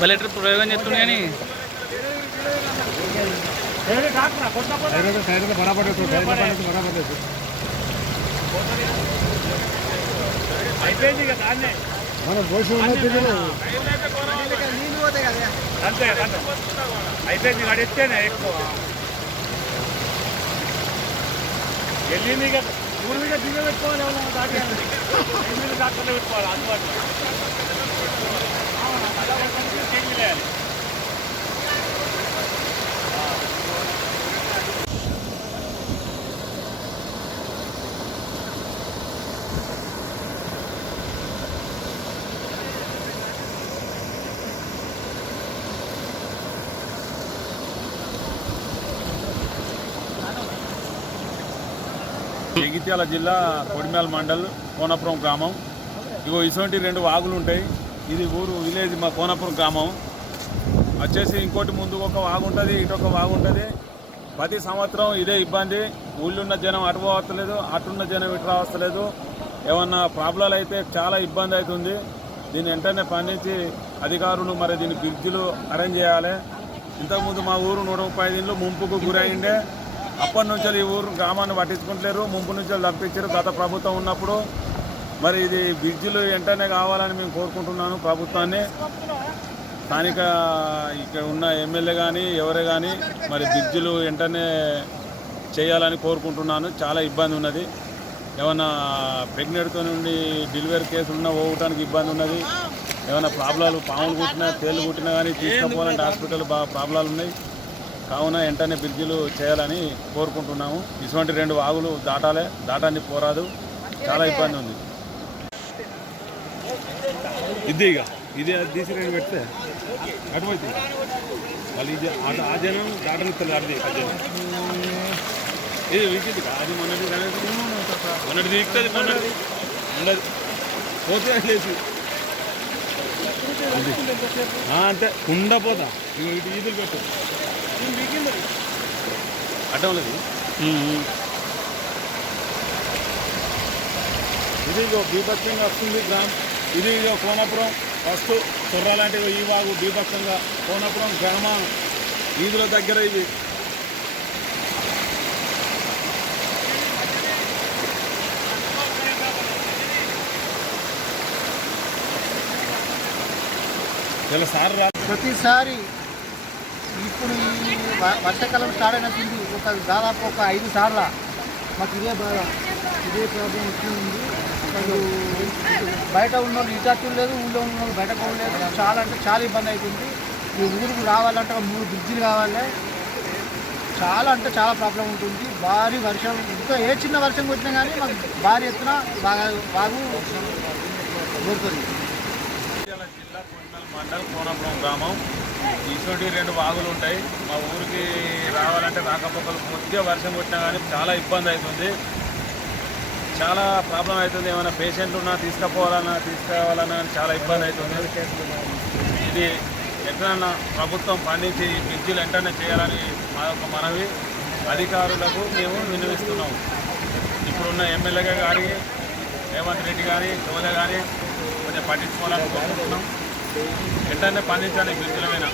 బలెటర్ ప్రయోగం చేస్తుంది కానీ బరాబర్ అయిపోయింది కదా మనం పోసి అంతే అయిపోయింది గడిస్తేనే ఎక్కువ వెళ్ళి మీద ఊరి మీద దిగ పెట్టుకోవాలి దాటి డాక్టర్లో పెట్టుకోవాలి అందుబాటులో చేంజ్ చేయాలి. జగిత్యాల జిల్లా కొడిమేల మండల్ కోనపురం గ్రామం. ఇగో ఇటువంటి 2 వాగులు ఉంటాయి. ఇది ఊరు విలేజ్ మా కోనపురం గ్రామం వచ్చేసి. ఇంకోటి ముందు ఒక వాగు ఉంటుంది, ఇటు ఒక వాగు ఉంటుంది. ప్రతి సంవత్సరం ఇదే ఇబ్బంది. ఊళ్ళున్న జనం అటు పోవస్తలేదు, అటున్న జనం ఇటు రావస్తలేదు. ఏమన్నా ప్రాబ్లాలు అయితే చాలా ఇబ్బంది అవుతుంది. దీన్ని వెంటనే స్పందించి అధికారులు మరి దీని బ్రిడ్జిలు అరేంజ్ చేయాలి. ఇంతకుముందు మా ఊరు 135 ఇండ్లు ముంపుకు గురైండే. అప్పటి నుంచి ఈ ఊరు గ్రామాన్ని పట్టించుకుంటలేరు, ముంపు నుంచి తప్పించారు గత ప్రభుత్వం ఉన్నప్పుడు. మరి ఇది బ్రిడ్జిలు వెంటనే కావాలని మేము కోరుకుంటున్నాను ప్రభుత్వాన్ని. స్థానిక ఇక్కడ ఉన్న ఎమ్మెల్యే కానీ ఎవరే కానీ మరి బ్రిడ్జిలు వెంటనే చేయాలని కోరుకుంటున్నాను. చాలా ఇబ్బంది ఉన్నది. ఏమన్నా ప్రెగ్నెంట్తో నుండి డెలివరీ కేసులు ఉన్నా పోవడానికి ఇబ్బంది ఉన్నది. ఏమైనా ప్రాబ్లాలు పాములు కుట్టినా తేళ్ళు కుట్టినా కానీ తీసుకుపోవాలంటే హాస్పిటల్ బాగా ప్రాబ్లాలు ఉన్నాయి. కావున వెంటనే బ్రిడ్జిలు చేయాలని కోరుకుంటున్నాము. ఇటువంటి 2 వాగులు దాటాన్ని పోరాదు, చాలా ఇబ్బంది ఉంది. ఇది తీసి 2 పెడితే అటువైతే వాళ్ళు ఇది ఆ జనం దాటనిస్తారు. అది ఇది వీకింది అది మొన్నటి వీక్తుంది, మొన్నటి ఉండదు పోతే లేచి అంతే ఉండపోతా. ఇటు ఈదులు పెట్టు అడ్డం లేదు. ఇది బీభత్సంగా వస్తుంది గ్రామం. ఇది కోనపురం ఫస్ట్ సొర్ర లాంటివి ఈ వాగు బీభత్సంగా కోనపురం గ్రామ వీధుల దగ్గర ఇవి. ప్రతిసారి ఇప్పుడు ఈ వర్షాకాలం స్టార్ట్ అయినట్టుంది. దాదాపు ఒక 5 సార్లు మాకు ఇదే బాధ, ఇదే ప్రాబ్లం వచ్చింది. అసలు బయట ఉన్న వాళ్ళు ఇటు లేదు, ఊళ్ళో ఉన్న వాళ్ళు బయట పోలేదు. చాలా అంటే చాలా ఇబ్బంది అవుతుంది. ఈ ఊరికి రావాలంటే 3 బ్రిడ్జిలు కావాలి. చాలా అంటే చాలా ప్రాబ్లం ఉంటుంది. భారీ వర్షం ఇంకా ఏ చిన్న వర్షం వచ్చినా కానీ మాకు భారీ ఎత్తున బాగు దొరుకుతుంది. జిల్లా కొడిమేల మండల్ కోనపురం గ్రామం. ఇటువంటి 2 వాగులు ఉంటాయి. మా ఊరికి రావాలంటే రాకపోకలు కొద్దిగా వర్షం కొట్టినా కానీ చాలా ఇబ్బంది అవుతుంది, చాలా ప్రాబ్లం అవుతుంది. ఏమైనా పేషెంట్లు ఉన్నా తీసుకురావాలన్నా చాలా ఇబ్బంది అవుతుంది. ఇది ఎట్లన్నా ప్రభుత్వం పండించి ఈ బ్రిడ్జిలు వెంటనే చేయాలని మా యొక్క మనవి అధికారులకు మేము విన్నవిస్తున్నాము. ఇప్పుడున్న ఎమ్మెల్యేగా కానీ రేవంత్ రెడ్డి కానీ సోదె కానీ కొంచెం పట్టించుకోవాలని కోరుకుంటున్నాం. వెంటనే పండించాలి బ్రిడ్జిల మీద.